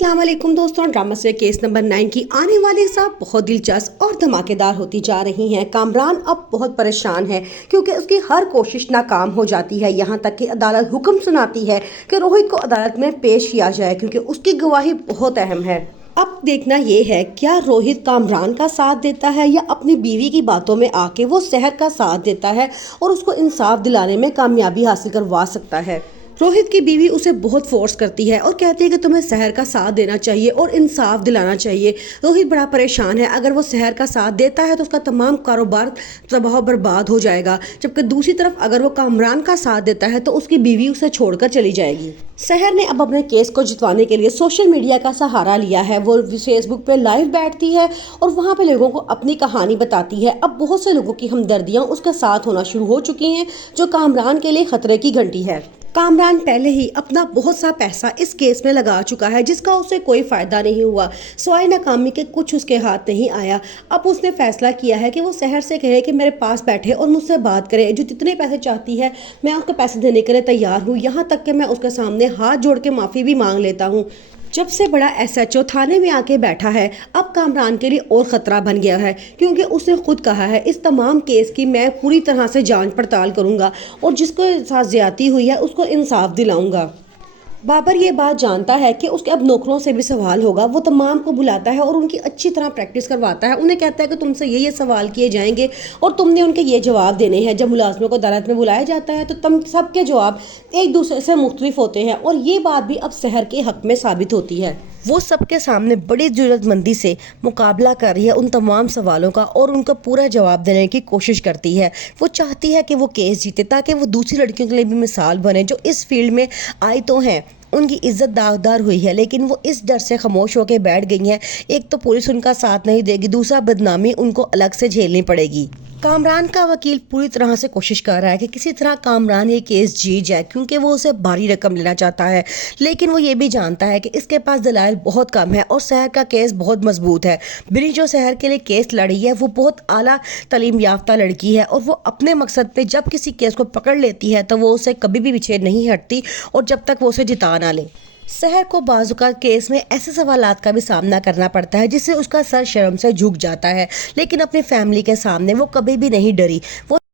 अस्सलाम वालेकुम दोस्तों, ड्रामा से केस नंबर 9 की आने वाली साहब बहुत दिलचस्प और धमाकेदार होती जा रही हैं। कामरान अब बहुत परेशान है क्योंकि उसकी हर कोशिश नाकाम हो जाती है। यहाँ तक कि अदालत हुक्म सुनाती है कि रोहित को अदालत में पेश किया जाए क्योंकि उसकी गवाही बहुत अहम है। अब देखना ये है क्या रोहित कामरान का साथ देता है या अपनी बीवी की बातों में आके वो सहर का साथ देता है और उसको इंसाफ दिलाने में कामयाबी हासिल करवा सकता है। रोहित की बीवी उसे बहुत फोर्स करती है और कहती है कि तुम्हें सहर का साथ देना चाहिए और इंसाफ दिलाना चाहिए। रोहित बड़ा परेशान है, अगर वो सहर का साथ देता है तो उसका तमाम कारोबार तबाह बर्बाद हो जाएगा, जबकि दूसरी तरफ अगर वो कामरान का साथ देता है तो उसकी बीवी उसे छोड़कर चली जाएगी। सहर ने अब अपने केस को जितवाने के लिए सोशल मीडिया का सहारा लिया है। वो फेसबुक पे लाइव बैठती है और वहाँ पे लोगों को अपनी कहानी बताती है। अब बहुत से लोगों की हमदर्दियाँ उसके साथ होना शुरू हो चुकी हैं, जो कामरान के लिए खतरे की घंटी है। कामरान पहले ही अपना बहुत सा पैसा इस केस में लगा चुका है जिसका उसे कोई फायदा नहीं हुआ, सिवाय नाकामी के कुछ उसके हाथ नहीं आया। अब उसने फैसला किया है कि वो सहर से कहे कि मेरे पास बैठे और मुझसे बात करे, जो जितने पैसे चाहती है मैं उसको पैसे देने के लिए तैयार हूँ, यहाँ तक कि मैं उसके सामने हाथ जोड़ के माफ़ी भी मांग लेता हूँ। जब से बड़ा एसएचओ थाने में आके बैठा है, अब कामरान के लिए और खतरा बन गया है क्योंकि उसने खुद कहा है इस तमाम केस की मैं पूरी तरह से जांच पड़ताल करूंगा और जिसको साथ ज्यादती हुई है उसको इंसाफ दिलाऊंगा। बाबर ये बात जानता है कि उसके अब नौकरों से भी सवाल होगा। वो तमाम को बुलाता है और उनकी अच्छी तरह प्रैक्टिस करवाता है। उन्हें कहता है कि तुमसे ये सवाल किए जाएंगे और तुमने उनके ये जवाब देने हैं। जब मुलाजमों को अदालत में बुलाया जाता है तो तुम सबके जवाब एक दूसरे से मुख्तलिफ होते हैं और ये बात भी अब सहर के हक में साबित होती है। वो सबके सामने बड़ी जरूरतमंदी से मुकाबला कर रही है उन तमाम सवालों का और उनका पूरा जवाब देने की कोशिश करती है। वो चाहती है कि वो केस जीते ताकि वो दूसरी लड़कियों के लिए भी मिसाल बने जो इस फील्ड में आई तो हैं। उनकी इज्जत दागदार हुई है लेकिन वो इस डर से खामोश होकर बैठ गई हैं। एक तो पुलिस उनका साथ नहीं देगी, दूसरा बदनामी उनको अलग से झेलनी पड़ेगी। कामरान का वकील पूरी तरह से कोशिश कर रहा है कि किसी तरह कामरान ये केस जीत जाए क्योंकि वो उसे भारी रकम लेना चाहता है, लेकिन वो ये भी जानता है कि इसके पास दलाइल बहुत कम है और शहर का केस बहुत मजबूत है। बिनी जो शहर के लिए केस लड़ी है वो बहुत आला तालीम याफ्ता लड़की है और वो अपने मकसद पे जब किसी केस को पकड़ लेती है तो वो उसे कभी भी पीछे नहीं हटती और जब तक वो उसे जिता ना ले। सहर को बाजुका केस में ऐसे सवालात का भी सामना करना पड़ता है जिससे उसका सर शर्म से झुक जाता है, लेकिन अपनी फैमिली के सामने वो कभी भी नहीं डरी। वो